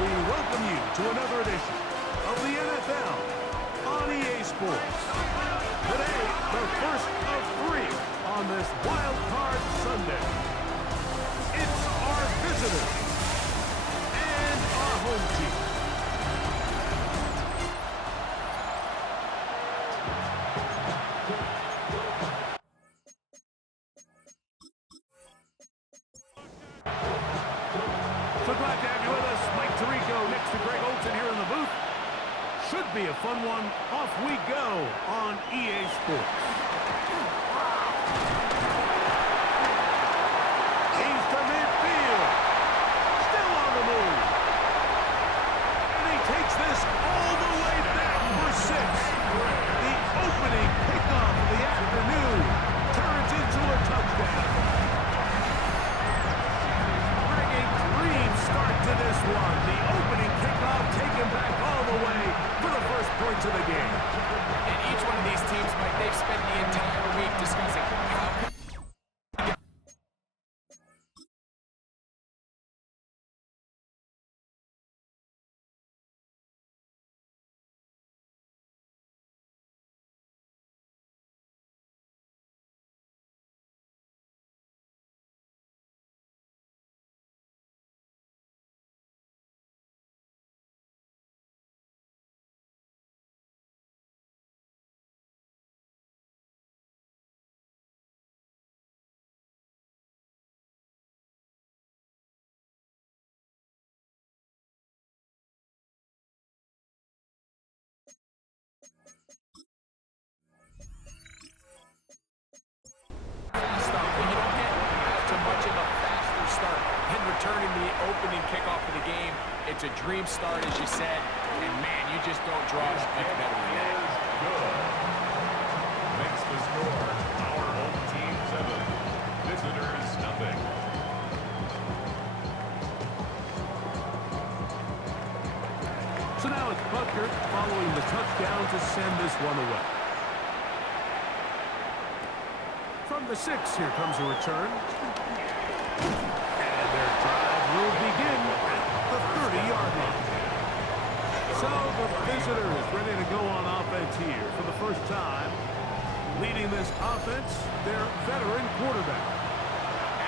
we welcome you to another edition of the NFL on EA Sports. Today, the first of three on this Wild Card Sunday. It's our visitors and our home team. So glad to have you with us. Mike Tirico next to Greg Olsen here in the booth. Should be a fun one. Off we go on EA Sports. He's to midfield. Still on the move. And he takes this all the way back for 6. The opening kickoff of the afternoon turns into a touchdown. Start to this one. The opening kickoff taken back all the way for the first points of the game. And each one of these teams, Mike, they've spent the entire week discussing how returning the opening kickoff of the game. It's a dream start, as you said, and man, you just don't draw a pick better than that. Makes the score our home team 7, visitors nothing. So now it's Butker following the touchdown to send this one away. From the 6, here comes a return. Their drive will begin at the 30-yard line. So the visitors ready to go on offense here for the first time. Leading this offense, their veteran quarterback.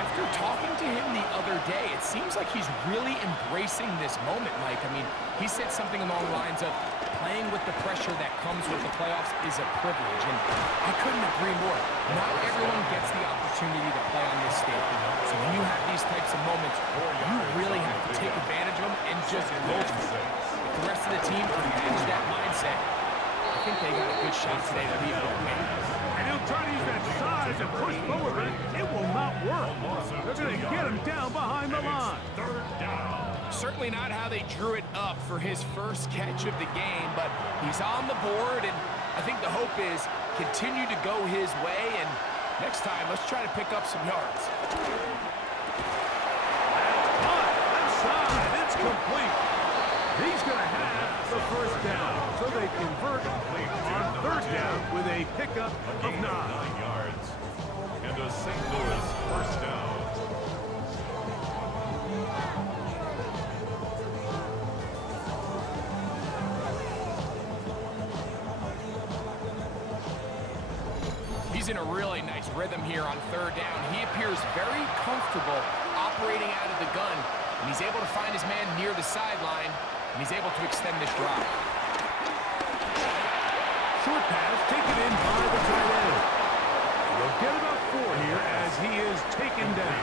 After talking to him the other day, it seems like he's really embracing this moment, Mike. I mean, he said something along the lines of playing with the pressure that comes with the playoffs is a privilege, and I couldn't agree more. Not everyone gets the opportunity to play on this stage. So when you have these types of moments, you really have to take advantage of them and just go for it. If the rest of the team can manage that mindset, I think they got a good shot today to leave it with me. And he'll try to use that size and push forward, but it will not work. They're going to get him down behind the line. Third down. Certainly not how they drew it up for his first catch of the game, but he's on the board, and I think the hope is continue to go his way, and next time, let's try to pick up some yards. That's caught. Left side. It's complete. He's going to have the first down, so they convert on third down with a pickup of 9 yards. And a St. Louis first down. He's in a really nice rhythm here on third down. He appears very comfortable operating out of the gun, and he's able to find his man near the sideline, and he's able to extend this drive. Short pass taken in by the tight end. They'll get about 4 here as he is taken down.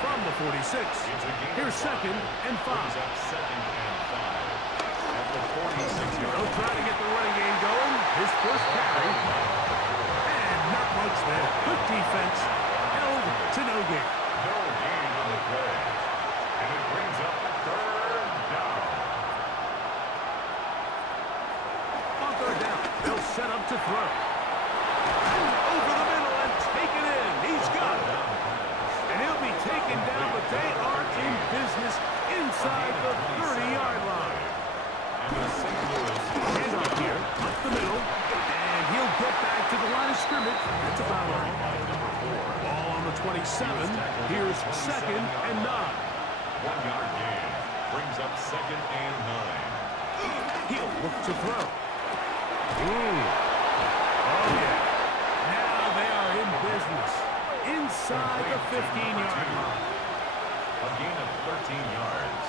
From the 46, here's 2nd and 5. They'll try to get the running game going. His first carry. Not much there. Good defense. Held to no gain. No gain on the play. And it brings up third down. On third down, they'll set up to throw. Over the middle and taken in. He's got it. And he'll be taken down, but they are in business inside the 30-yard line. And the St. Louis Hand off here, up the middle. And he'll get back to the line of scrimmage. That's about all. Ball on the 27. Here's 2nd and 9. 1 yard gain. brings up 2nd and 9. He'll look to throw. Ooh. Oh, yeah. Now they are in business. Inside the 15-yard line. A gain of 13 yards.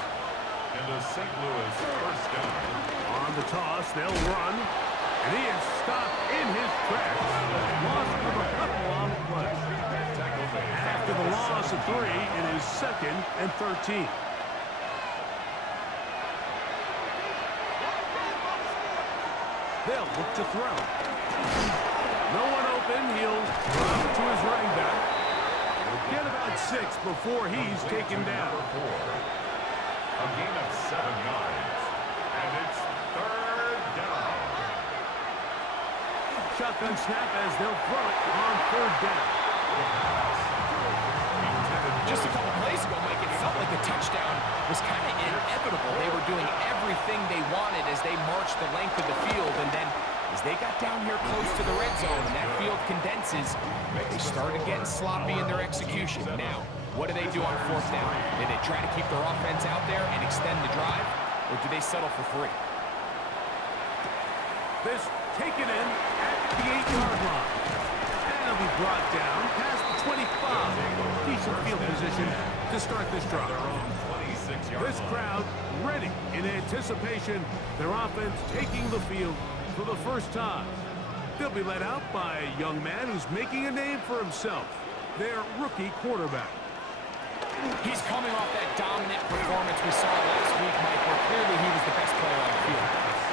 And a St. Louis first down. On the toss, they'll run. And he is stopped in his tracks. Loss of a couple on the play. After the loss of 3, it is 2nd and 13. They'll look to throw. No one open. He'll throw to his running back. He'll get about 6 before he's taken down. A gain of 7 yards. And it's 3rd down. Shotgun snap as they'll throw it on 3rd down. Just a couple plays ago, Mike, it felt like a touchdown was kind of inevitable. They were doing everything they wanted as they marched the length of the field, and then as they got down here close to the red zone and that field condenses, they started getting sloppy in their execution. Now, what do they do on 4th down? Do they try to keep their offense out there and extend the drive, or do they settle for 3? This taken in at the 8-yard line. And it'll be brought down past the 25. Decent field position to start this drive. This crowd ready in anticipation. Their offense taking the field for the first time. They'll be led out by a young man who's making a name for himself. Their rookie quarterback. He's coming off that dominant performance we saw last week, Mike, where clearly he was the best player on the field.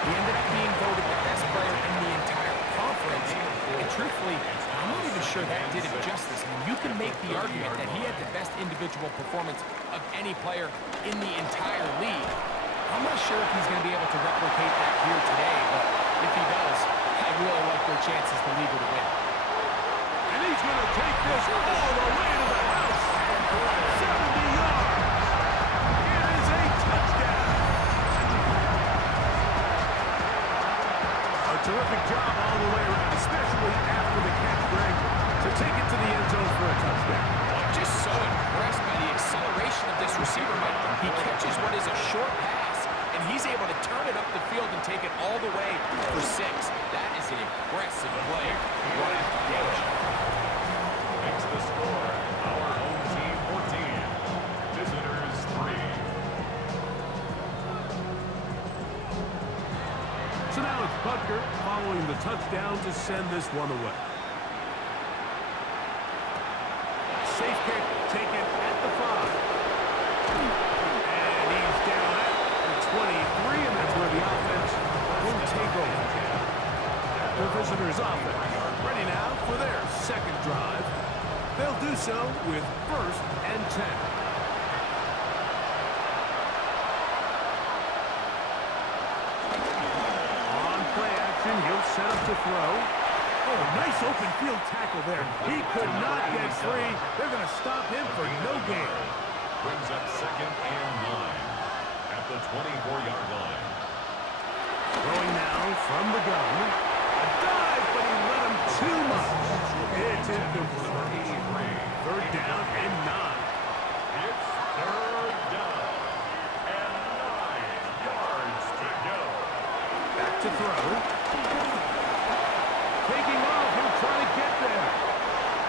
He ended up being voted the best player in the entire conference. And truthfully, I'm not even sure that did him justice. I mean, you can make the argument that he had the best individual performance of any player in the entire league. I'm not sure if he's going to be able to replicate that here today, but if he does, I really like their chances to leave with a win. And he's going to take this all the way to the house. 70 yards. It is a touchdown. A terrific job all the way around, especially after the catch, Greg, to take it to the end zone for a touchdown. I'm just so impressed by the acceleration of this receiver, Mike. He catches what is a short pass, and he's able to turn it up the field and take it all the way for 6. That is an impressive play right after the catch. Makes the score our home team 14. Visitors 3. So now it's Butker following the touchdown to send this one away. Safe kick taken at the 5. And he's down at the 23, and that's where the offense will take over. The visitors' offense ready now for their second drive. They'll do so with 1st and 10. On play action, he'll set up to throw. Oh, nice open field tackle there. He could not get free. They're going to stop him for no gain. Brings up 2nd and 9 at the 24-yard line. Throwing now from the gun. A dive, but he let him too much. It's incomplete. 3rd down and 9. It's 3rd down and 9 yards to go. Back to throw. Taking off, he'll try to get there.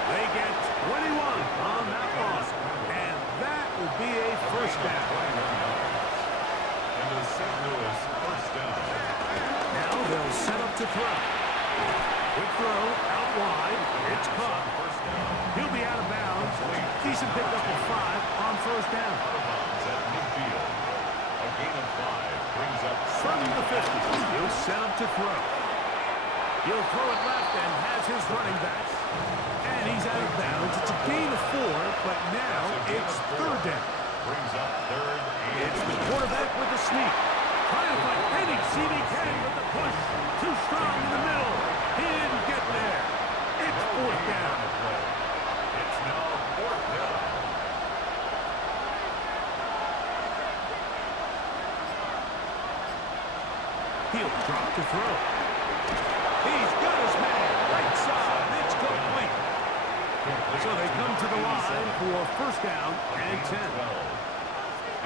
They get 21 on that one. And that will be a first down. And a St. Louis first down. Now they'll set up to throw. Good throw, out wide. It's caught. He'll be out of bounds. Decent pickup of 5 on 1st down. At midfield. A gain of 5 brings up From the 50, he'll set up to throw. He'll throw it left and has his running back. And he's out of bounds. It's a gain of 4, but now it's 3rd down. brings up 3rd and It's the quarterback with the sneak. Trying to find any seam he can with the push. Too strong in the middle. He didn't get there. It's 4th down. It's now 4th down. He'll drop to throw. He's got his man. Right side. It's complete. So they come to the line for 1st down and 10.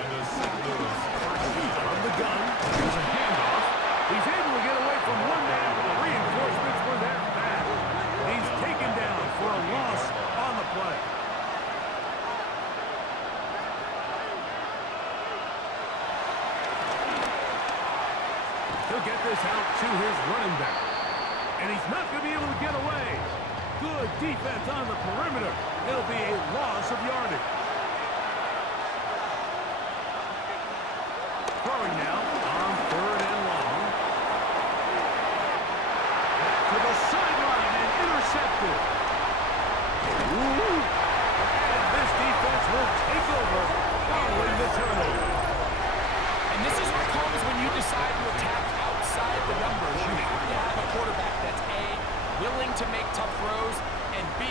the St. Louis first team. From the gun, there's a handoff. He's able to get away from one man, but the reinforcements were there fast. He's taken down for a loss on the play. He'll get this out to his running back. And he's not going to be able to get away. Good defense on the perimeter. It'll be a loss of yardage. Throwing now on 3rd and long. Back to the sideline and intercepted. Ooh. And this defense will take over following the turnover. And this is what comes when you decide to attack outside the numbers. You have to have a quarterback that's A, willing to make tough throws, and B,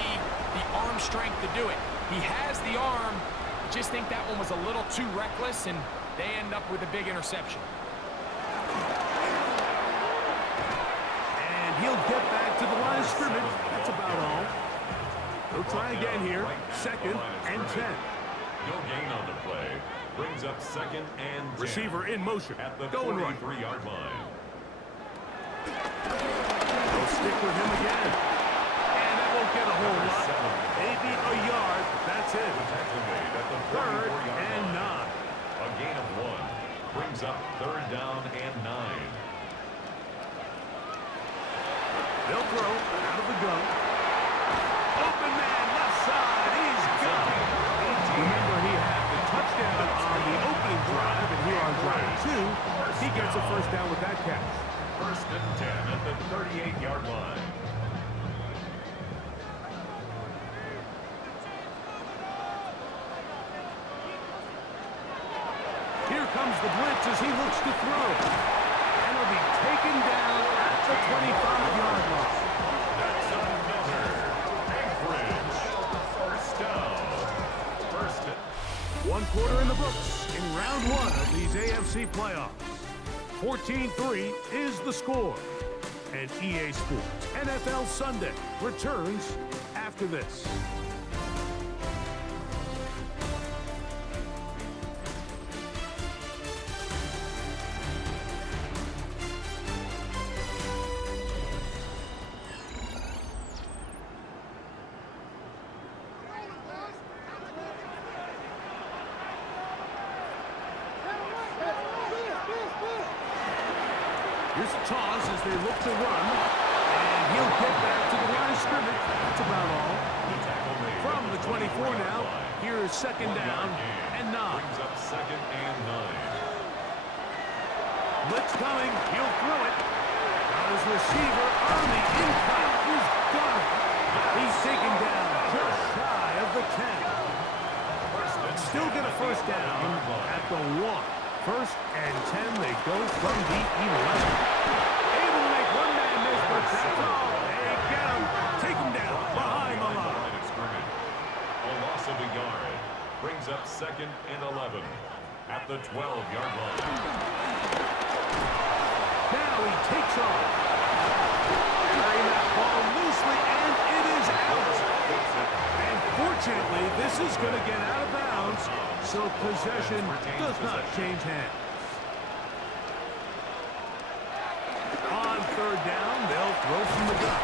the arm strength to do it. He has the arm. I just think that one was a little too reckless, and they end up with a big interception. And he'll get back to the line of scrimmage. That's about all. He'll try again here. 2nd and 10. No gain on the play. Brings up 2nd and 10. Receiver in motion. At the Go and run. 43-yard line. They'll stick with him again. And that won't get a whole lot. Maybe a yard, but that's it. Tackle made at the 3rd 44-yard and line. 9. A gain of 1. Brings up 3rd down and 9. They'll throw out of the gun. Open man, left side. He's gone. Remember, he had the touchdown on the opening drive, and here on drive 2, he gets a first down with that catch. 1st and 10 at the 38-yard line. Here comes the blitz as he looks to throw. And he'll be taken down at the 25-yard line. That's another Anchorage. First down. First and 1 quarter in the books in round 1 of these AFC playoffs. 14-3 is the score. And EA Sports NFL Sunday returns after this. Here's a toss as they look to run. And he'll get back to the line of scrimmage. That's about all. From the 24 now, here is 2nd down and 9. brings up 2nd and 9. Blitz coming. He'll throw it. Got his receiver on the in-cut. He's got it. He's taken down just shy of the 10. Still get a first down at the 1. 1st and 10, they go from the 11. Able to make one man miss, but that's all. They get him. Take him down behind the line. A loss of a yard. Brings up 2nd and 11 at the 12-yard line. Now he takes off. Carrying that ball loosely, and it is out. And fortunately, this is going to get out of bounds, so possession does not change hands. On 3rd down, they'll throw from the gun.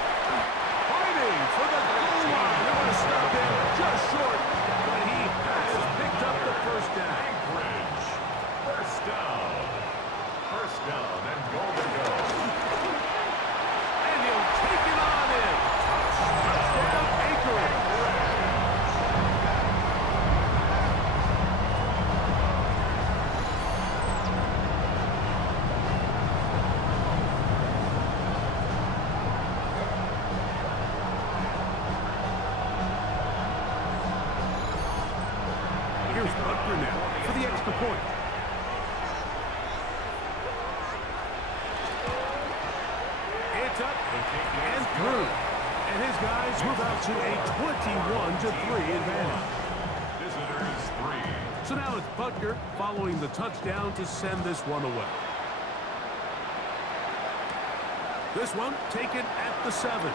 Fighting for the goal line. They're going to stop him just short, but he has picked up the first down. Anchorage. First down. First down and goal to go. And he'll take it on in. Touchdown, Anchorage. Here's Butker now for the extra point. It's up and through. And his guys move out to a 21-3 advantage. Visitors 3. So now it's Butker following the touchdown to send this one away. This one taken at the 7.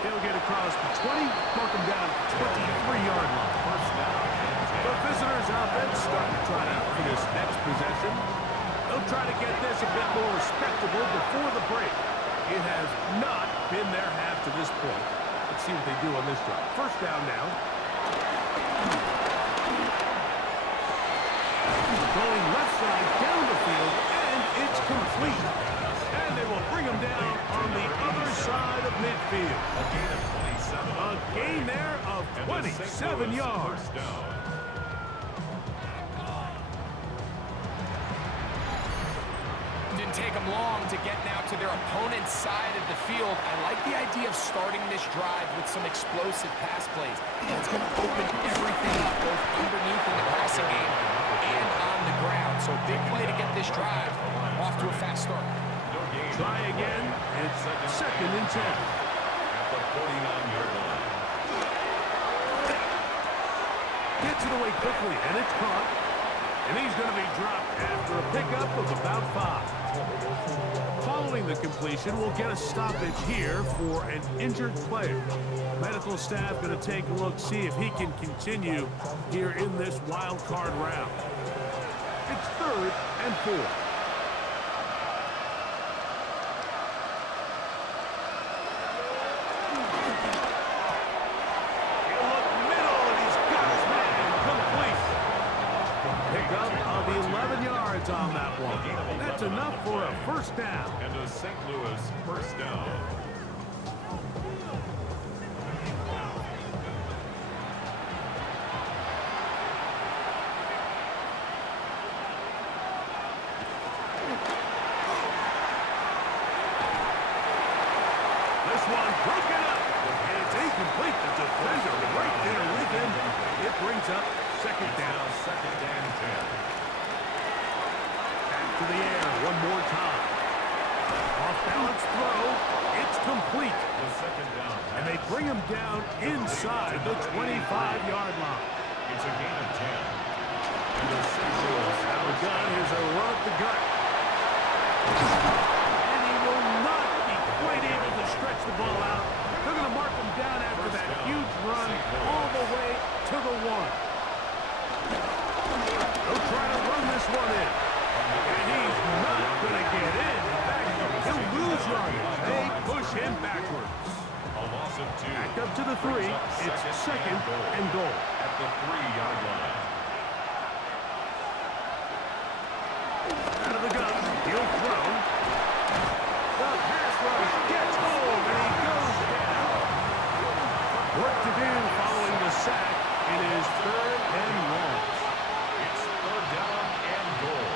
He'll get across the 20, mark him down at the 23-yard line. First down and 10. The visitors' offense starting to trot out for this next possession. They'll try to get this a bit more respectable before the break. It has not been their half to this point. Let's see what they do on this drive. First down now. Going left side down the field, and it's complete. And they will bring him down on the other side of midfield. A gain of 27. A gain there of 27 yards. First down. Didn't take them long to get now to their opponent's side of the field. I like the idea of starting this drive with some explosive pass plays. That's going to open everything up, both underneath in the passing game and on the ground. So big play to get this drive off to a fast start. Try again. It's second and 10. At the 49-yard line. Gets it away quickly, and it's caught. And he's going to be dropped after a pickup of about 5. Following the completion, we'll get a stoppage here for an injured player. Medical staff going to take a look, see if he can continue here in this wild card round. It's 3rd and 4. On that one. That's enough for a first down. And a St. Louis first down. This one broken up. And it's incomplete. The defender right there with him. It brings up second down. Second and 10. To the air one more time. Off-balance throw. It's complete. The second down. And they bring him down inside the 25-yard line. It's a gain of 10. And a St. Louis Now the gun. Here's a run up the gut. And he will not be quite able to stretch the ball out. They're going to mark him down after that huge run all the way to the 1. They'll try to run this one in. And he's not going to get in. In fact, he'll lose yardage. They push him backwards. A loss of 2. Back up to the 3. It's second and goal. At the 3-yard line. Out of the gun. He'll throw. The pass rush gets home, and he goes down. Work to do following the sack. It is 3rd and long. It's 3rd down and goal.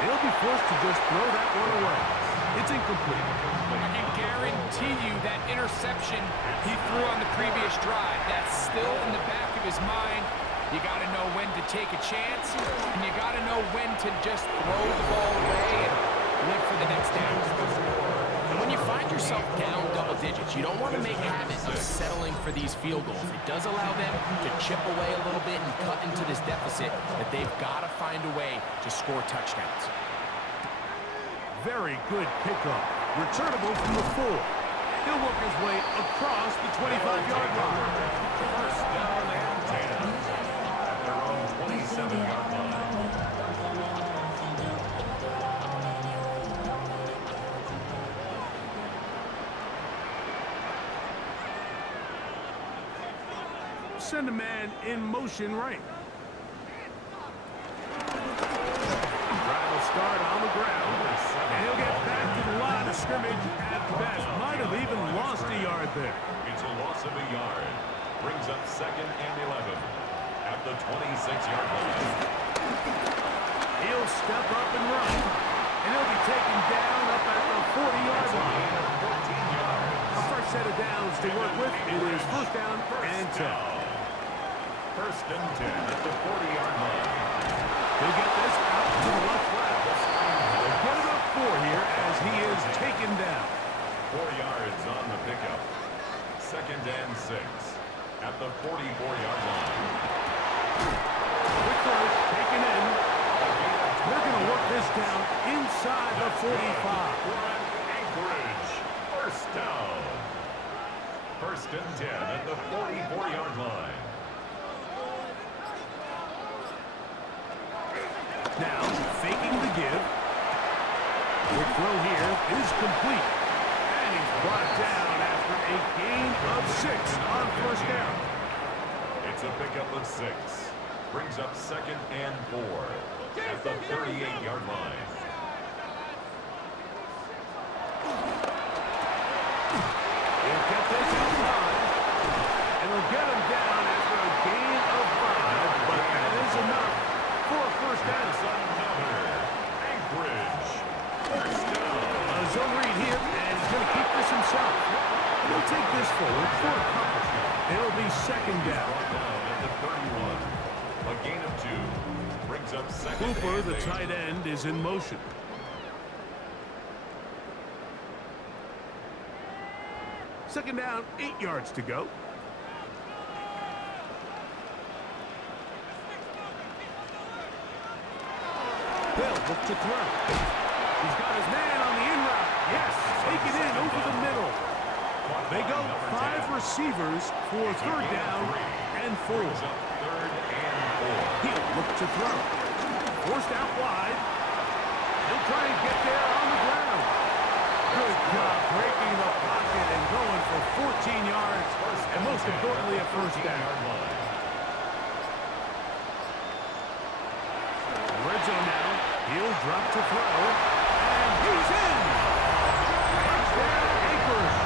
He'll be forced to just throw that one away. It's incomplete. I can guarantee you that interception he threw on the previous drive, that's still in the back of his mind. You got to know when to take a chance, and you got to know when to just throw the ball away and live for the next down. And when you find yourself down double digits, you don't want to make habits of settling for these field goals. It does allow them to chip away a little bit and cut into this deficit that they've got to find a way to score touchdowns. Very good pickup. Returnable from the 4. He'll work his way across the 25-yard line. First down and 10. At their own 27-yard line. Send a man in motion right. Drive will start on the ground. And he'll get back to the line of scrimmage at best. Might have even lost a yard there. It's a loss of a yard. Brings up second and 11 at the 26-yard line. He'll step up and run. And he'll be taken down up at the 40-yard line. 14 yards. A fresh set of downs to work with. It is first down and 10. First and 10 at the 40-yard line. He'll get this out to the left flat. They'll get it up 4 here as he is taken down. 4 yards on the pickup. Second and 6 at the 44-yard line. Quick throw, taken in. They're going to work this down inside the 45. Anchorage, first down. throw here is complete. And he's brought down after a gain of 6 on first down. It's a pickup of 6. Brings up 2nd and 4 at the 38-yard line. He'll get this in time. And he'll get him down after a gain of 5. But that is enough for a first down. Another Anchorage. First down. A zone read here, and he's going to keep this himself. He'll take this forward for accomplishment. It'll be 2nd down. At the 31. A gain of 2. Brings up 2nd. Cooper, the tight end, is in motion. Second down, 8 yards to go. Bill look to throw. He's got his man on the in route. Yes, take it in over the middle. They go 5 receivers for 3rd down and 4. He'll look to throw. Forced out wide. He'll try and get there on the ground. Good job breaking the pocket and going for 14 yards, and most importantly, a first down. Red zone now. He'll drop to throw, and he's in. Touchdown, Anchorage.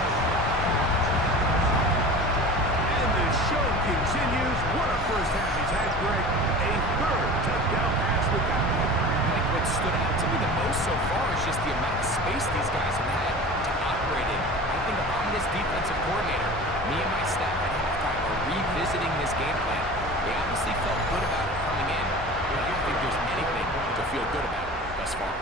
And the show continues. What a first half he's had, Greg. A 3rd touchdown pass with that one. Like, what stood out to me the most so far is just the amount of space these guys have had to operate in. I think if I'm this defensive coordinator, me and my staff at halftime are revisiting this game plan. They obviously felt good about it coming in, but I don't think there's anything to feel good about thus far.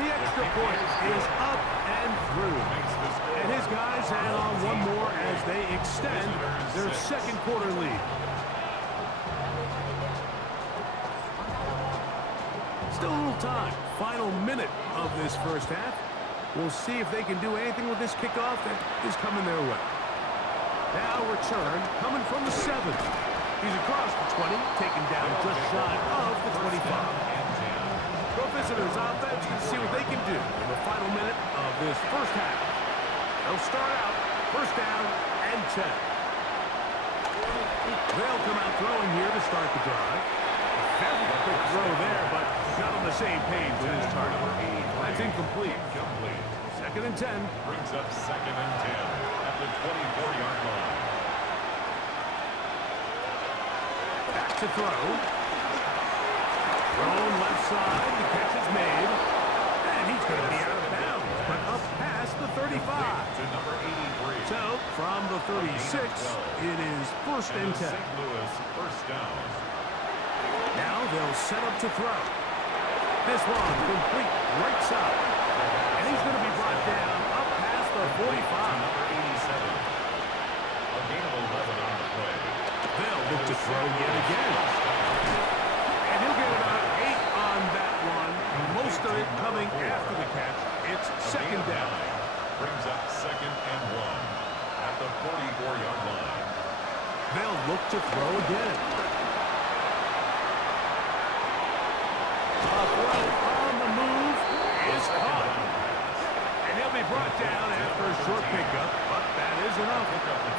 The extra point is up and through. And his guys add on one more as they extend their 2nd quarter lead. Still a little time. Final minute of this first half. We'll see if they can do anything with this kickoff that is coming their way. Now return coming from the 7. He's across the 20, taken down just shy of the 25. Go visitors offense and see what they can do in the final minute of this first half. They'll start out 1st down and 10. They'll come out throwing here to start the drive. Very quick throw there, but not on the same page with his target. That's incomplete. 2nd and 10. Brings up 2nd and 10 at the 24-yard line. Back to throw. Thrown left side. The catch is made. And he's going to be out of bounds, but up past the 35. To number 83. So, from the 36, it is 1st and 10. St. Louis first down. Now they'll set up to throw. This one complete right side. And he's going to be brought down up past the 45. Number 87. A gain of 11 on the play. They'll look to throw yet again. And he'll get about 8 on that one. Most of it coming after the catch. It's 2nd down. Brings up 2nd and 1 at the 44-yard line. They'll look to throw again. A throw on the move is caught. And he'll be brought down after a short pickup, but that is enough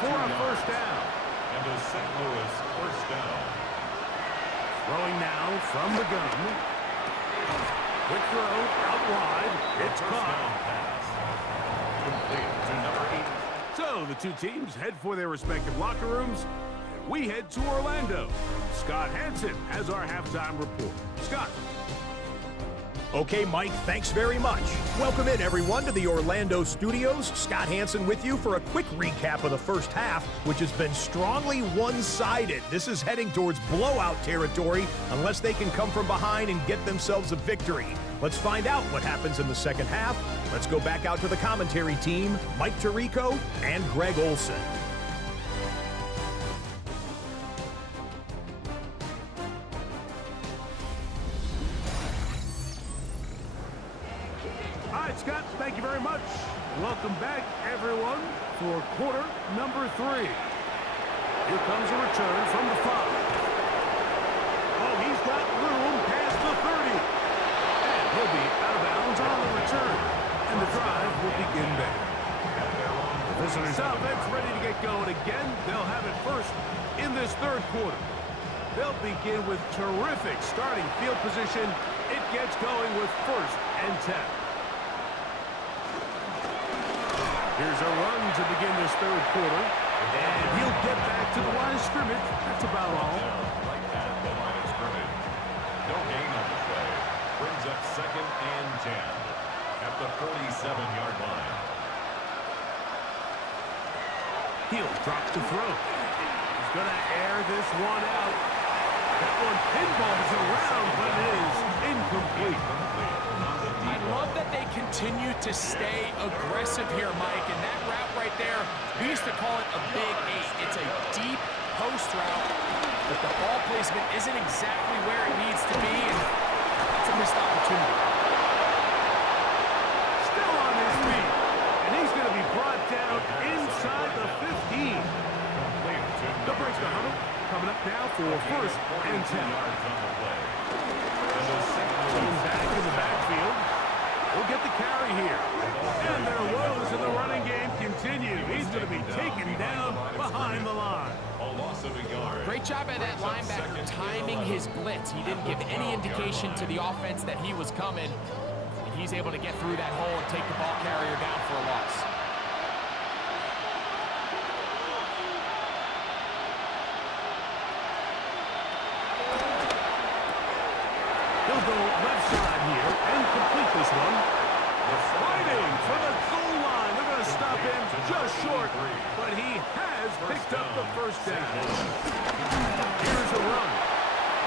for a first down. And a St. Louis first down. Throwing now from the gun. Quick throw out wide. It's First caught. down pass. Complete to number 8. So the two teams head for their respective locker rooms. And we head to Orlando. Scott Hansen has our halftime report. Scott. Okay, Mike, thanks very much. Welcome in, everyone, to the Orlando studios. Scott Hansen with you for a quick recap of the first half, which has been strongly one-sided. This is heading towards blowout territory unless they can come from behind and get themselves a victory. Let's find out what happens in the second half. Let's go back out to the commentary team, Mike Tirico and Greg Olson. All right, Scott, thank you very much. Welcome back, everyone, for quarter number 3. Here comes a return from the 5. Oh, he's got room past the 30. And he'll be out of bounds on the return. And the drive will begin there. The visitors' offense ready to get going again. They'll have it first in this third quarter. They'll begin with terrific starting field position. It gets going with 1st and 10. Here's a run to begin this third quarter. And he'll get back to the line of scrimmage. That's about all. Right at the line of scrimmage. No gain on the play. Brings up 2nd and 10 at the 47-yard line. He'll drop to throw. He's going to air this one out. That one pinballs around, but it is incomplete. I love that they continue to stay aggressive here, Mike, and that route right there, we used to call it a big 8. It's a deep post route, but the ball placement isn't exactly where it needs to be, and that's a missed opportunity. Still on his feet, and he's going to be brought down inside the 15. The break the huddle. Coming up now for 1st and 10. Going back in the backfield. We'll get the carry here. And their woes in the running game continue. He's going to be taken down behind the line. A loss of a yard. Great job by that linebacker timing his blitz. He didn't give any indication to the offense that he was coming. And he's able to get through that hole and take the ball carrier down for a loss. He'll go left side here and complete this one. Sliding for the goal line. They're going to stop him just short, but he has picked up the 1st down. Here's a run.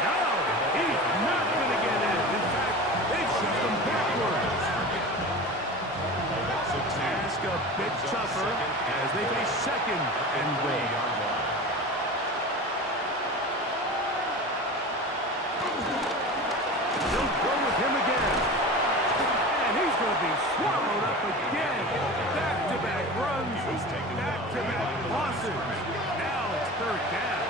No, he's not going to get in. In fact, they've shoved him backwards. Task a bit tougher as they face 2nd and goal. Him again. And he's going to be swallowed up again. Back-to-back runs, back-to-back losses. Now it's 3rd down.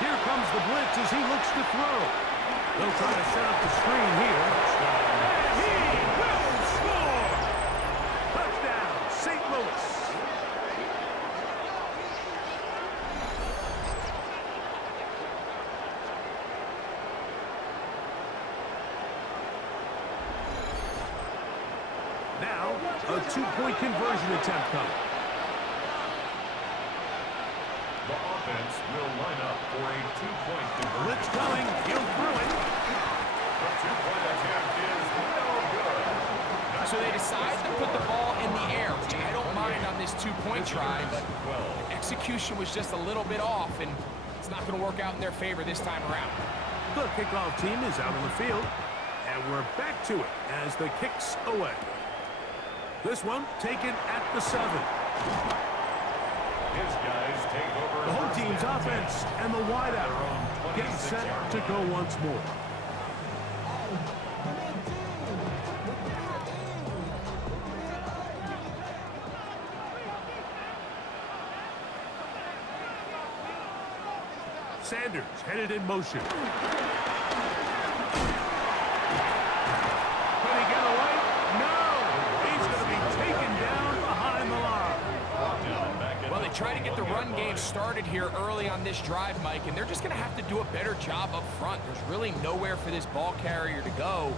Here comes the blitz as he looks to throw. They'll try to set up the screen here. And he will score! Touchdown, St. Louis. Now, a 2-point conversion attempt coming. The offense will line up for a 2-point conversion. Blitz coming. He'll throw it. The 2-point attempt is no good. So they decide to put the ball in the air, which I don't mind on this 2-point try, but the execution was just a little bit off, and it's not going to work out in their favor this time around. The kickoff team is out on the field, and we're back to it as the kick's away. This one taken at the 7. His guys take over. The home team's offense and the wideout getting set to go once more. Sanders headed in motion. Can he get away? No! He's going to be taken down behind the line. Well, they try to get the run game started here early on this drive, Mike, and they're just going to have to do a better job up front. There's really nowhere for this ball carrier to go.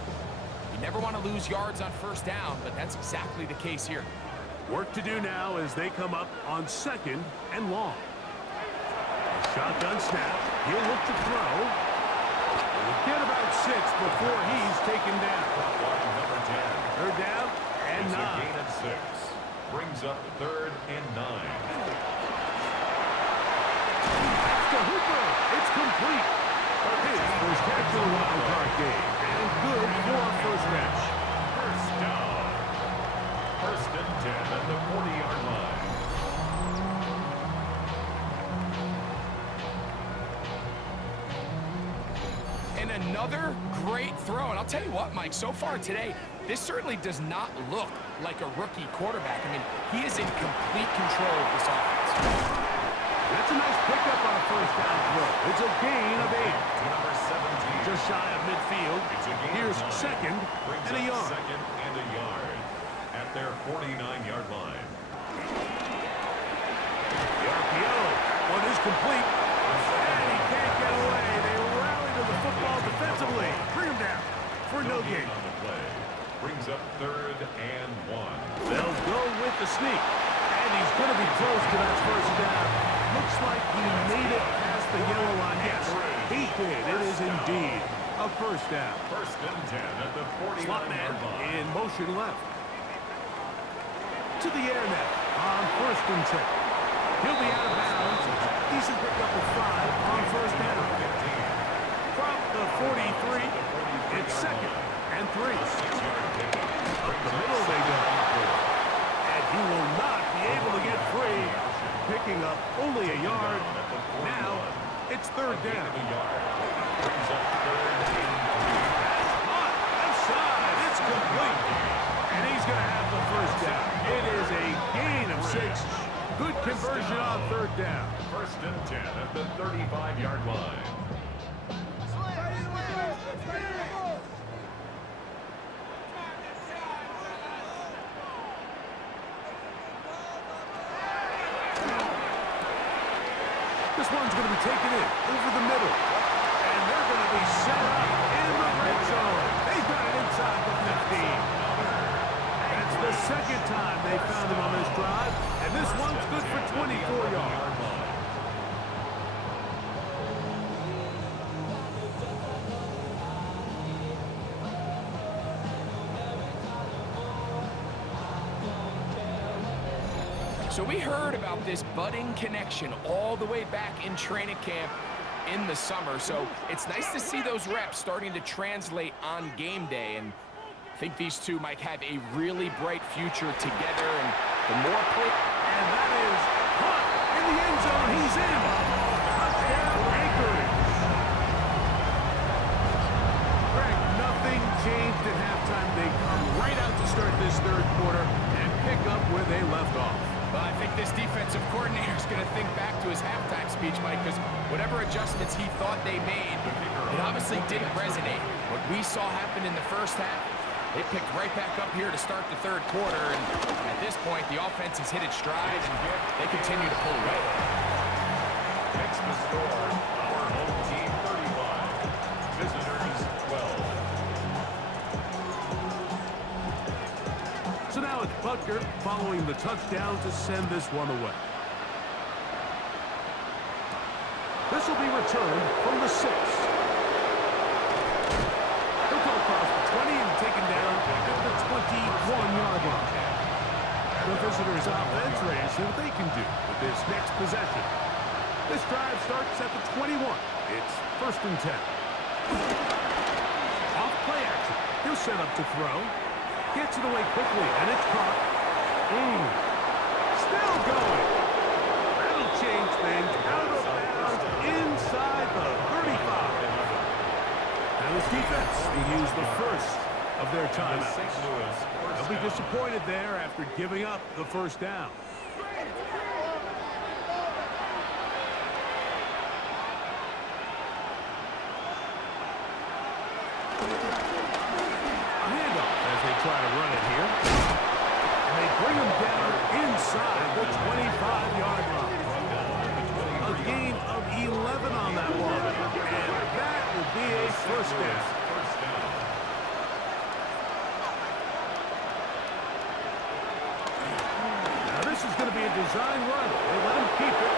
You never want to lose yards on 1st down, but that's exactly the case here. Work to do now as they come up on 2nd and long. Shotgun snap. He'll look to throw. He'll get about 6 before he's taken down. Number 10. 3rd down and It's 9. a gain of 6. Brings up 3rd and 9. To Hooper. It's complete. His first catch of the wild card game. And good for a first catch. First down. 1st and 10 at the 40-yard line. And another great throw. And I'll tell you what, Mike, so far today, this certainly does not look like a rookie quarterback. I mean, he is in complete control of this offense. That's a nice pickup on a first down throw. It's a gain of 8. Number 17. Just shy of midfield. It's a gain Here's of 9. second Brings and a up yard. second and a yard at their 49-yard line. The RPO. One is complete. And he can't get away. They rally to the football defensively. Bring him down for no gain. On the play. Brings up third and 1. They'll go with the sneak. And he's going to be close to that first down. Looks like he made it past the yellow line. Yes, he did. It is indeed a first down. First and 10 at the Slot man 49-yard line. in motion left. To the air now on first and 10. He'll be out of bounds. Decent pickup of 5 on first down. From the 43, it's second and 3. Up the middle they go. And he will not be able to get free. Picking up only a yard. Now it's third down. Brings up third and 3. That's hot. Left side. It's complete. And he's going to have the first down. It is a gain of 6. Good conversion on third down. First and 10 at the 35-yard line. This one's going to be taken in over the middle. And they're going to be set up in the red zone. They've got it inside the 15. That's the second time they found him on this drive. And this one's good for 24 yards. So we heard about this budding connection all the way back in training camp in the summer. So it's nice to see those reps starting to translate on game day. And I think these two might have a really bright future together. And the more play... And that is caught in the end zone. He's in. Touchdown, Anchorage. Greg, nothing changed at halftime. They come right out to start this third quarter and pick up where they left off. But I think this defensive coordinator is going to think back to his halftime speech, Mike, because whatever adjustments he thought they made, it obviously didn't resonate. What we saw happen in the first half, they picked right back up here to start the third quarter, and at this point, the offense has hit its stride, and they continue to pull away. Next the score, our home team 35, visitors 12. So now it's Butker following the touchdown to send this one away. This will be returned from the 6. He'll go across the 20 and taken down at the 21-yard line. The visitors' offense ready to see what they can do with this next possession. This drive starts at the 21. It's first and 10. Off play action. He'll set up to throw. Gets it away quickly, and it's caught. Still going. That'll change things. Out of bounds inside the 35. Now this defense will use the first of their timeouts. They'll be disappointed there after giving up the first down. Try to run it here. And they bring him down inside the 25-yard line. A gain of 11 on that one. And that will be a first down. Now this is going to be a design run. They let him keep it.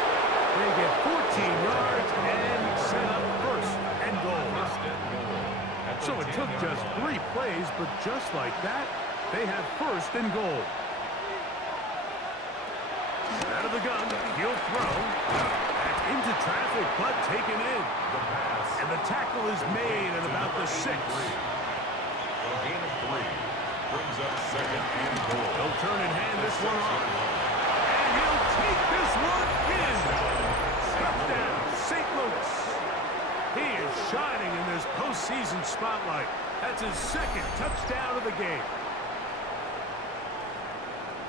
They get 14 yards and set up first and goal. So it took just 3 plays, but just like that, they have first and goal. Out of the gun, he'll throw. That's into traffic, but taken in. And the tackle is made at about the 6. A gain of 3 brings up second and goal. He'll turn and hand this one off. And he'll take this one in. Touchdown, St. Louis. He is shining in this postseason spotlight. That's his second touchdown of the game.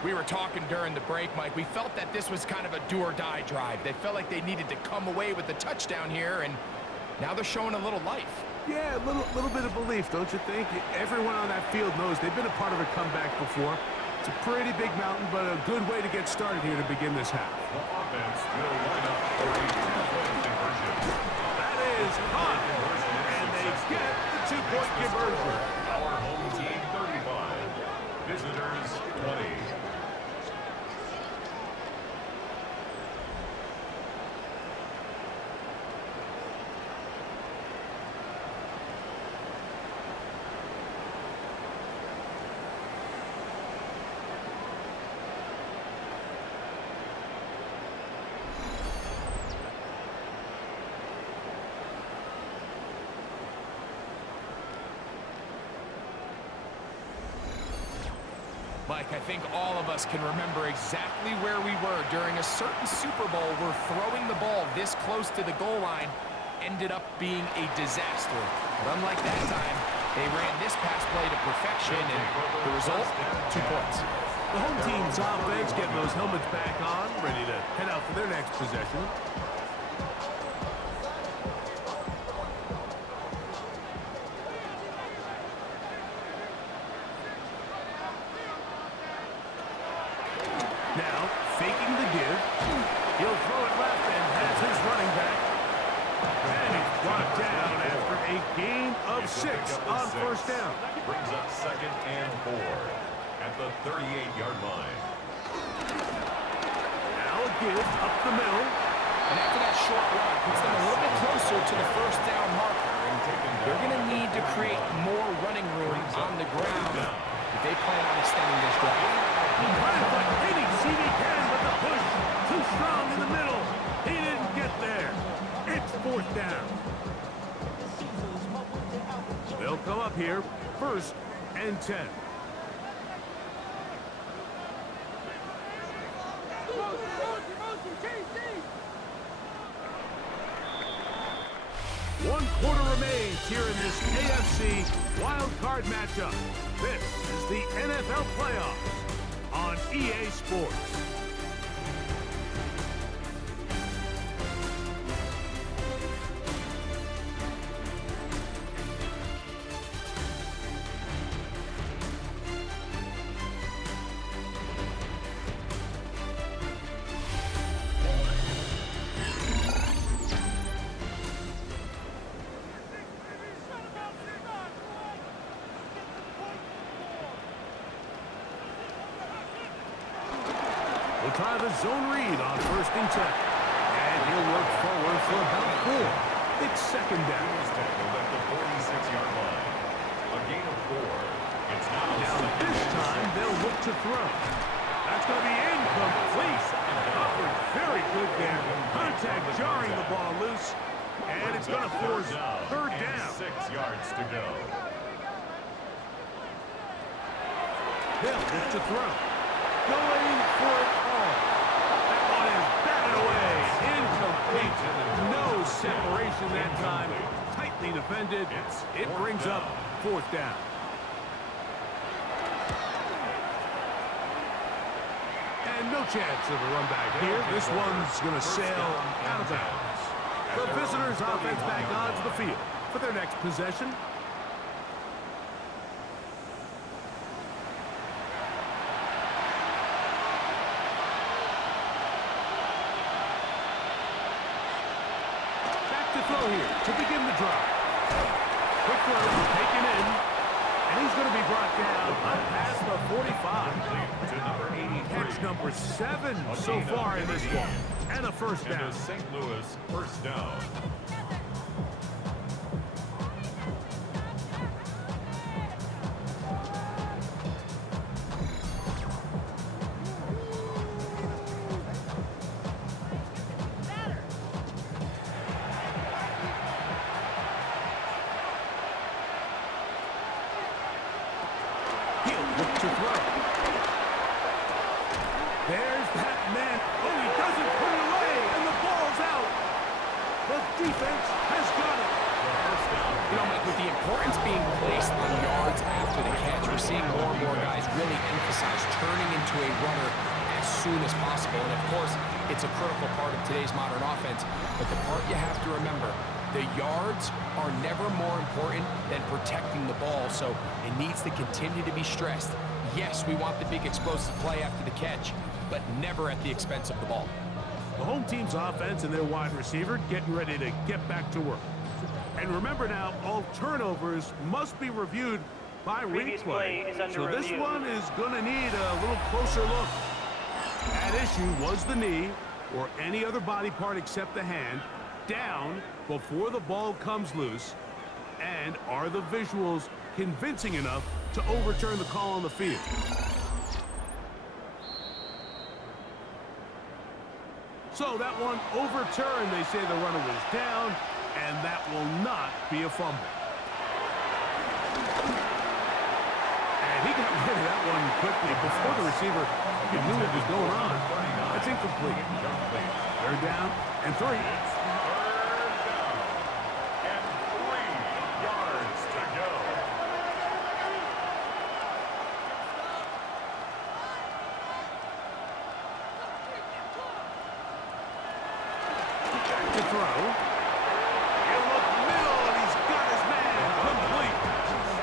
We were talking during the break, Mike. We felt that this was kind of a do-or-die drive. They felt like they needed to come away with the touchdown here, and now they're showing a little life. Yeah, a little bit of belief, don't you think? Everyone on that field knows they've been a part of a comeback before. It's a pretty big mountain, but a good way to get started here to begin this half. The offense will line up for a two-point conversion. That is caught, and they get the two-point conversion. Our home team 35, visitors 20. Mike, I think all of us can remember exactly where we were during a certain Super Bowl where throwing the ball this close to the goal line ended up being a disaster. But unlike that time, they ran this pass play to perfection, and the result, 2 points. The home team's offense getting those helmets back on, ready to head out for their next possession. Now, faking the give. He'll throw it left and has his running back. And he's brought down after a gain of 6 on first down. Brings up 2nd and 4 at the 38-yard line. Now a give up the middle. And after that short run, puts them a little bit closer to the first down marker. And they're going to need to create more running room on the ground if they plan on extending this drive. Trying to find any CD can, but the push too strong in the middle. He didn't get there. It's 4th down. They'll come up here, 1st and 10. One quarter remains here in this AFC wild card matchup. This is the NFL playoffs on EA Sports. We'll try the zone read on 1st and 10. And he'll work forward for about 4. It's 2nd down. Tackled at the 46-yard line. A gain of 4. It's now This time they'll look to throw. That's going to be incomplete. Offered very good there. Contact jarring the ball loose. And it's going to force 3rd down. 6 yards to go. They'll look to throw. Going for it all. That one is batted away. Incomplete. No separation that time. Tightly defended. It brings up 4th down. And no chance of a run back here. This one's going to sail out of bounds. The visitors' offense back onto the field for their next possession. Throw here to begin the drive. Quick throw taken in, and he's going to be brought down up past the 45. To number 83. Catch number 7 so far in this one, and a 1st down. And a St. Louis 1st down. Look to throw. There's that man. Oh, he doesn't put it away, and the ball's out. The defense has got it. The 1st down You know, Mike, with the importance being placed on yards after the catch, we're seeing more and more guys really emphasize turning into a runner as soon as possible. And, of course, it's a critical part of today's modern offense. But the part you have to remember, the yards are never more important than protecting the ball, so it needs to continue to be stressed. Yes, we want the big explosive play after the catch, but never at the expense of the ball. The home team's offense and their wide receiver getting ready to get back to work. And remember now, all turnovers must be reviewed by replay. So this one is going to need a little closer look. At issue was the knee, or any other body part except the hand, down before the ball comes loose. And are the visuals convincing enough to overturn the call on the field? So that one overturned. They say the runner was down, and that will not be a fumble. And he got rid of that one quickly before the receiver even knew what was going on. That's incomplete. Third down and 3. And 3 yards to go. To throw. In the middle, and he's got his man complete.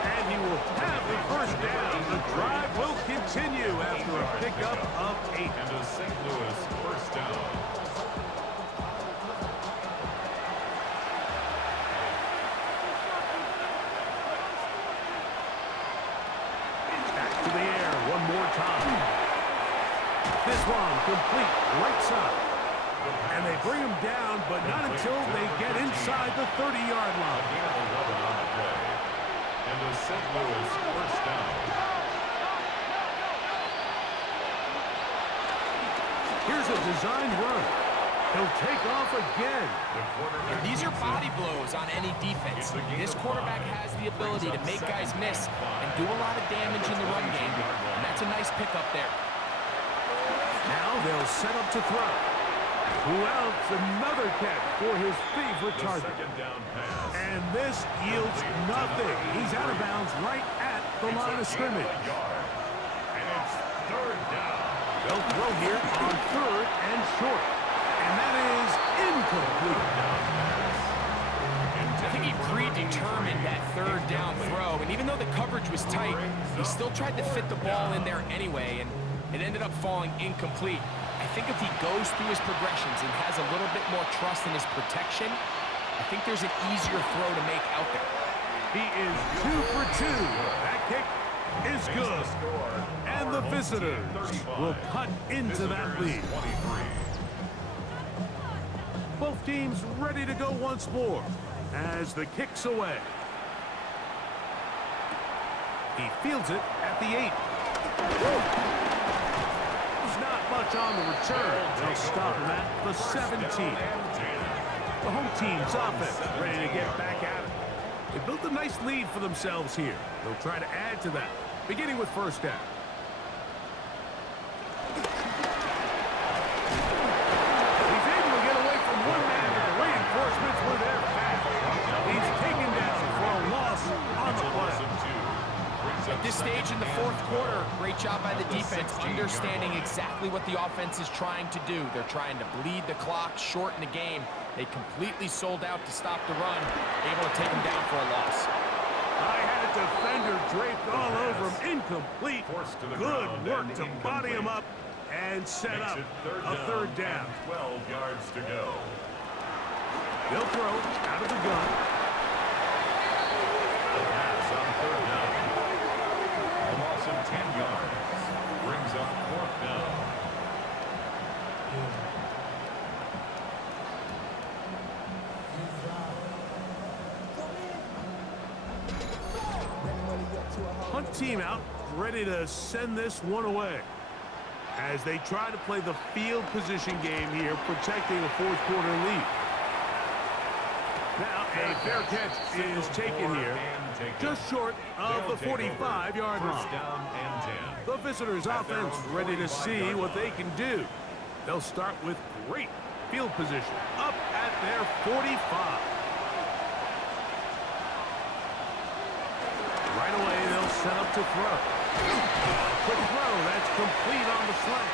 And he will have the first down. The drive will continue after a pickup of 8. And a St. Louis first down. Back to the air one more time. This one complete right side. And they bring him down, but not until they get inside the 30-yard line. Gain of 11 on the play. And a St. Louis first down. Here's a designed run. He'll take off again. And these are body blows on any defense. This quarterback has the ability to make guys miss and do a lot of damage in the run game. And that's a nice pickup there. Now they'll set up to throw. Who else? Another catch for his favorite target. Second down pass. And this yields nothing. He's out of bounds right at the line of scrimmage. And it's third down. They'll throw here on 3rd and short. And that is incomplete. I think he predetermined that third down throw. And even though the coverage was tight, he still tried to fit the ball in there anyway. And it ended up falling incomplete. I think if he goes through his progressions and has a little bit more trust in his protection, I think there's an easier throw to make out there. He is 2 for 2. That kick is good. And the visitors will cut into that lead. Both teams ready to go once more as the kick's away. He fields it at the 8. Not much on the return. They'll stop him at the 17. The home team's offense ready to get back at it. They built a nice lead for themselves here. They'll try to add to that, beginning with first down. He's able to get away from one man, but the reinforcements were there fast. He's taken down for a loss on the play. At this stage in the 4th quarter, great job by the defense, understanding exactly what the offense is trying to do. They're trying to bleed the clock, shorten the game. They completely sold out to stop the run, able to take him down for a loss. I had a defender draped all over him, incomplete. Good work to body him up and set up a third down. 12 yards to go. They'll throw out of the gun. Pass on third down. A loss of 10 yards. Brings up 4th down. Hunt team out, ready to send this one away. As they try to play the field position game here, protecting a 4th quarter lead. Now a fair catch is taken here, just short of the 45-yard line. Down and 10. The visitors' offense ready to see what they can do. They'll start with great field position up at their 45. Right away, they'll set up to throw. Quick throw. That's complete on the slant.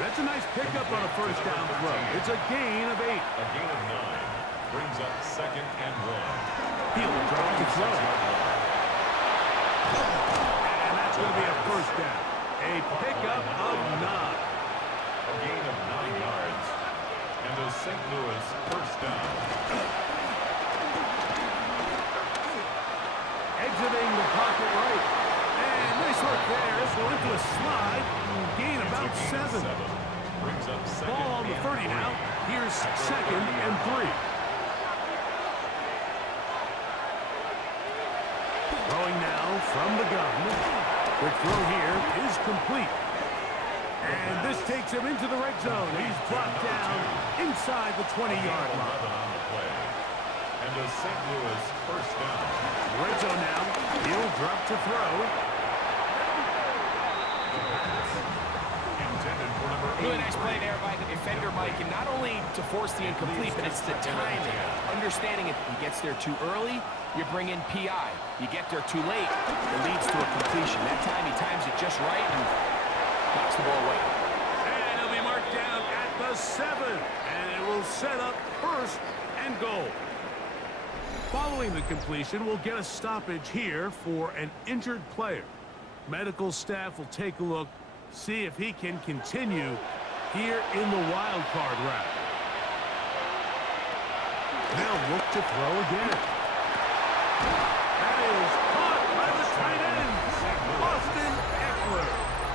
That's a nice pickup on a first down throw. It's a gain of 8. A gain of 9 brings up 2nd and 1. He'll drop to throw. And that's going to be a first down. A pickup of 9. A gain of 9 yards. And a St. Louis first down. Exiting the pocket right. And nice work there. It's going to a slide. Gain about 7. Brings up 2nd Ball on the 30 now. Here's 2nd and 3. Throwing now from the gun. Quick throw here is complete. And this takes him into the red zone. He's brought down inside the 20-yard line. On the play. And a St. Louis first down. Red zone now. He'll drop to throw. Intended for number 8. Really nice play there by the defender, Mike, and not only to force the incomplete, but it's the timing. Understanding if he gets there too early, you bring in PI. You get there too late, it leads to a completion. That time he times it just right and knocks the ball away. And he'll be marked down at the 7. And it will set up 1st and goal. Following the completion, we'll get a stoppage here for an injured player. Medical staff will take a look, see if he can continue here in the wild card round. They'll look to throw again. That is caught by the tight end, Austin Eckler.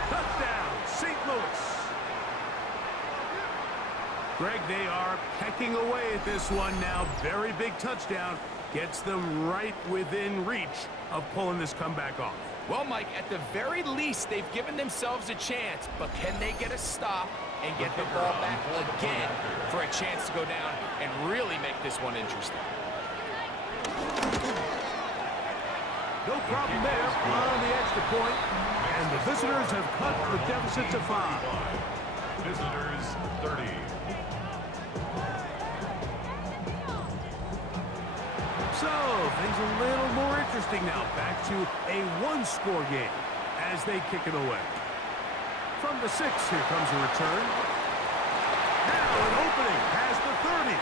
Touchdown, St. Louis. Greg, they are pecking away at this one now. Very big touchdown. Gets them right within reach of pulling this comeback off. Well, Mike, at the very least, they've given themselves a chance, but can they get a stop and get the ball back again for a chance to go down and really make this one interesting? No problem there on the extra point, and the visitors have cut the deficit to 5. Visitors 30. So, things a little more interesting now. Back to a one-score game as they kick it away. From the 6, here comes a return. Now an opening past the 30.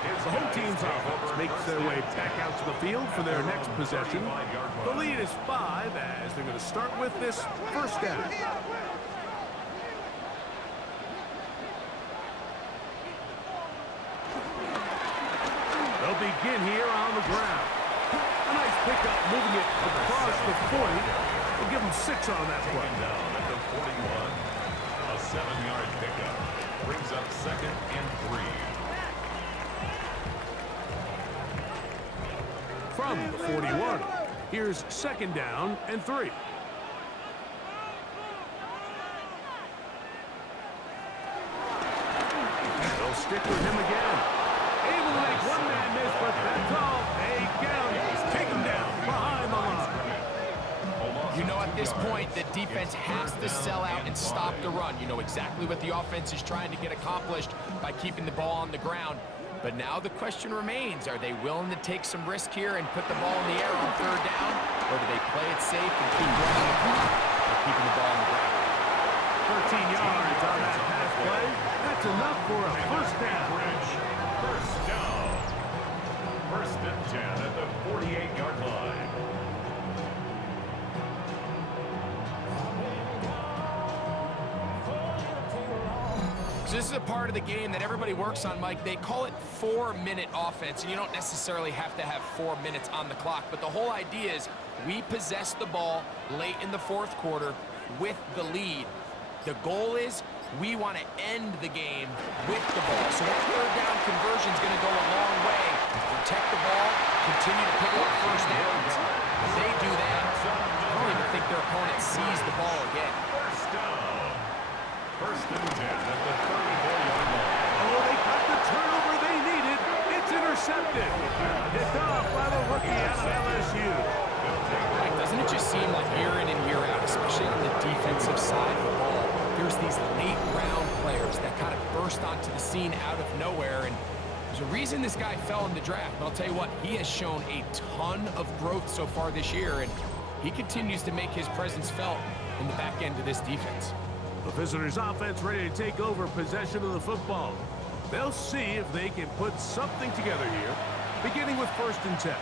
The home team's offense makes their way back out to the field for their next possession. The lead is 5 as they're going to start with this first down. They'll begin here on the ground. A nice pickup moving it across the 40. We'll give them 6 on that play. Down at the 41. A 7-yard pickup brings up 2nd and 3. From the 41, here's 2nd down and 3. They'll stick with him again. Able to make one man miss, but that's all. They get him. Take him down behind the line. You know, at this point, the defense has to sell out and stop the run. You know exactly what the offense is trying to get accomplished by keeping the ball on the ground. But now the question remains, are they willing to take some risk here and put the ball in the air on 3rd down? Or do they play it safe and keep running the clock by keeping the ball on the ground? 13 yards on that pass play. That's enough for a first down. First down. 1st and 10 at the 48-yard line. So this is a part of the game that everybody works on, Mike. They call it 4-minute offense, and you don't necessarily have to have 4 minutes on the clock. But the whole idea is we possess the ball late in the 4th quarter with the lead. The goal is we want to end the game with the ball. So that 3rd down conversion is going to go a long way. Protect the ball, continue to pick up first downs. If they do that, I don't even think their opponent sees the ball again. First down. 1st and 10 at the 34-yard line. Oh, they got the turnover they needed. It's intercepted. Picked off by the rookie out of LSU. Like, doesn't it just seem like year in and year out, especially on the defensive side of the ball, there's these late round players that kind of burst onto the scene out of nowhere, and there's There's a reason this guy fell in the draft, but I'll tell you what, he has shown a ton of growth so far this year, and he continues to make his presence felt in the back end of this defense. The visitors' offense ready to take over possession of the football. They'll see if they can put something together here, beginning with 1st and 10.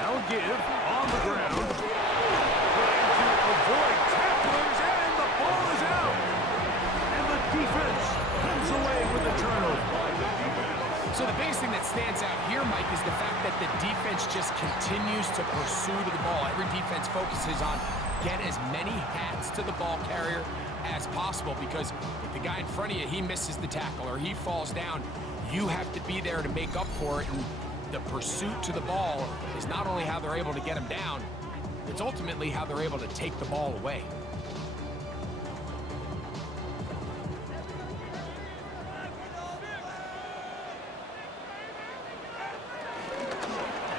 Now give on the ground. Trying to avoid tacklers, and the ball is out. And the defense comes away with a turnover. So the biggest thing that stands out here, Mike, is the fact that the defense just continues to pursue to the ball. Every defense focuses on get as many hats to the ball carrier as possible, because if the guy in front of you, he misses the tackle or he falls down, you have to be there to make up for it. And the pursuit to the ball is not only how they're able to get him down, it's ultimately how they're able to take the ball away.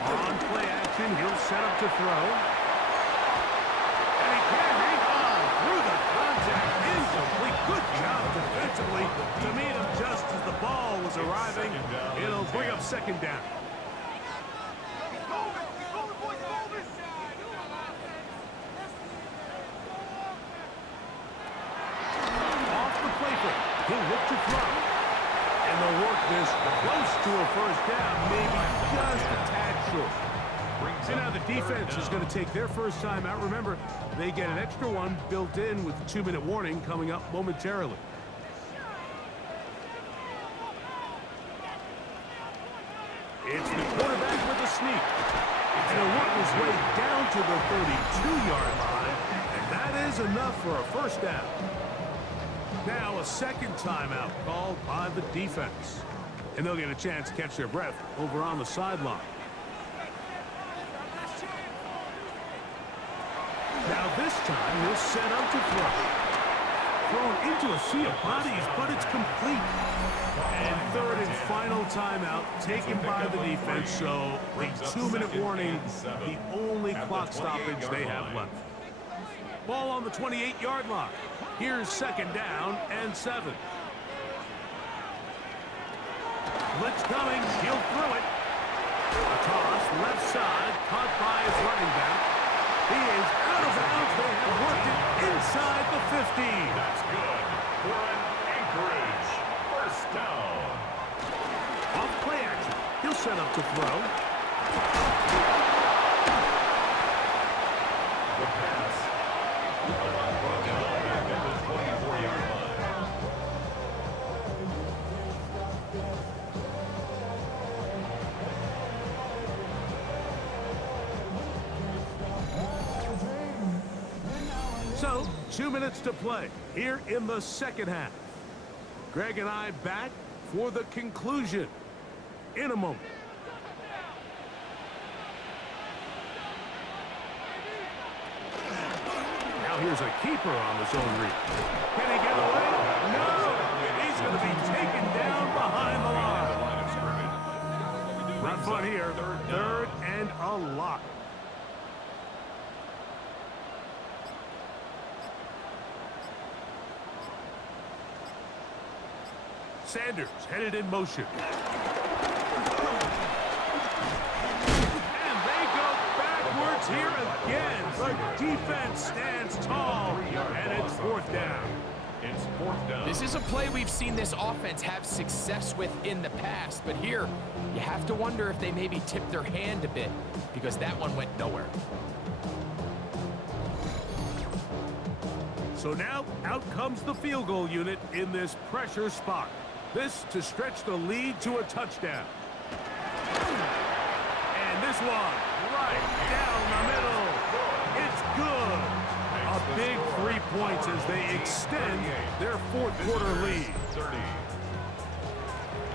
On play action, he'll set up to throw. And he can't hang on through the contact. Incomplete. Good job defensively to meet him just as the ball was arriving. It'll bring up 2nd down. He'll look to throw. And they'll work this close to a 1st down, maybe just a tad short. And now the defense is going to take their first time out. Remember, they get an extra one built in with the 2-minute warning coming up momentarily. It's the quarterback with a sneak. And he'll work his way down to the 32-yard line. And that is enough for a 1st down. Now a 2nd timeout called by the defense. And they'll get a chance to catch their breath over on the sideline. Now this time he'll set up to throw. Thrown into a sea of bodies, but it's complete. And 3rd and final timeout taken by the defense. So the 2-minute warning, the only clock stoppage they have left. Ball on the 28-yard line. Here's 2nd down and 7. Blitz coming. He'll throw it. A toss left side, caught by his running back. He is out of bounds. They have worked it inside the 50. That's good for an Anchorage 1st down. Off play action. He'll set up to throw. The pass. Brought down back at the 24-yard line. So, 2 minutes to play here in the 2nd half. Greg and I back for the conclusion in a moment. Now here's a keeper on the zone read. Can he get away? No! He's going to be taken down behind the line. Not fun here. 3rd and a lot. Sanders headed in motion. And they go backwards here again. The defense stands tall, and it's 4th down. It's 4th down. This is a play we've seen this offense have success with in the past, but here you have to wonder if they maybe tipped their hand a bit, because that one went nowhere. So now out comes the field goal unit in this pressure spot. This to stretch the lead to a touchdown. And this one right down the middle. It's good. A big 3 points as they extend their 4th quarter lead. 30.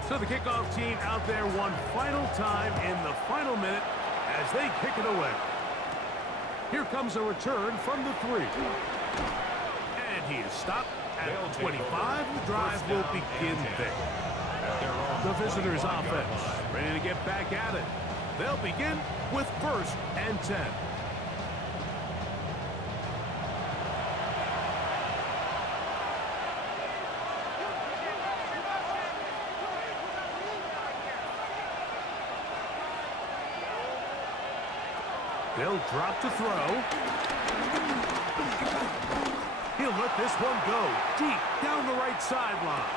So the kickoff team out there one final time in the final minute as they kick it away. Here comes a return from the 3. And he is stopped at 25. The drive will begin there. The visitors' offense ready to get back at it. They'll begin with 1st and 10. They'll drop to throw. He'll let this one go deep down the right sideline.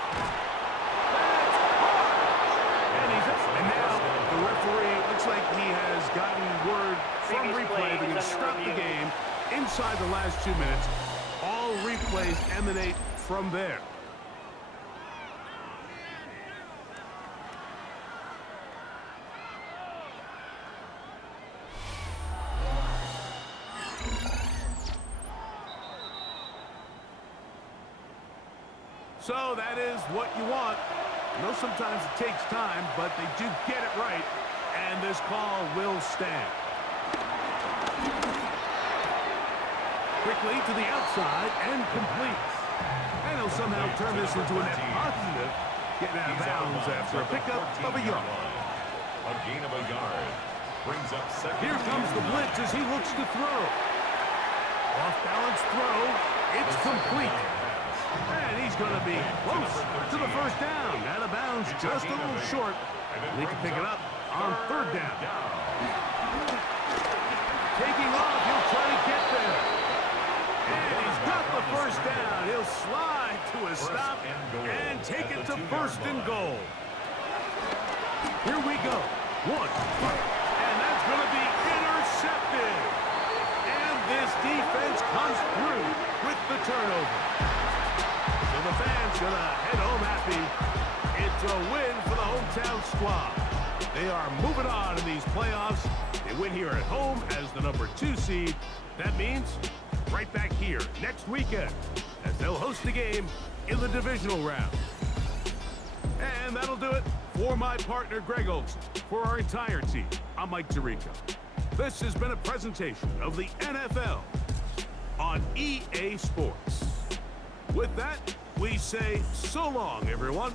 And now the referee looks like he has gotten word from replay that he'll stop the game inside the last 2 minutes. All replays emanate from there. So that is what you want. I know sometimes it takes time, but they do get it right, and this call will stand. Quickly to the outside and complete. And he'll somehow turn this into a net positive, getting out of bounds after a pickup of a yard. A gain of a yard. Brings up second. Here comes the blitz as he looks to throw. Off-balance throw. It's complete. And he's going to be close to the first down. Out of bounds, just a little short. Need to pick it up on third down. Taking off, he'll try to get there. And he's got the first down. He'll slide to a stop and take it to first and goal. Here we go. One. And that's going to be intercepted. And this defense comes through with the turnover. So the fans going to head home happy. It's a win for the hometown squad. They are moving on in these playoffs. They win here at home as the number 2 seed. That means right back here next weekend as they'll host the game in the divisional round. And that'll do it for my partner, Greg Olson. For our entire team, I'm Mike Tirico. This has been a presentation of the NFL on EA Sports. With that, we say so long, everyone.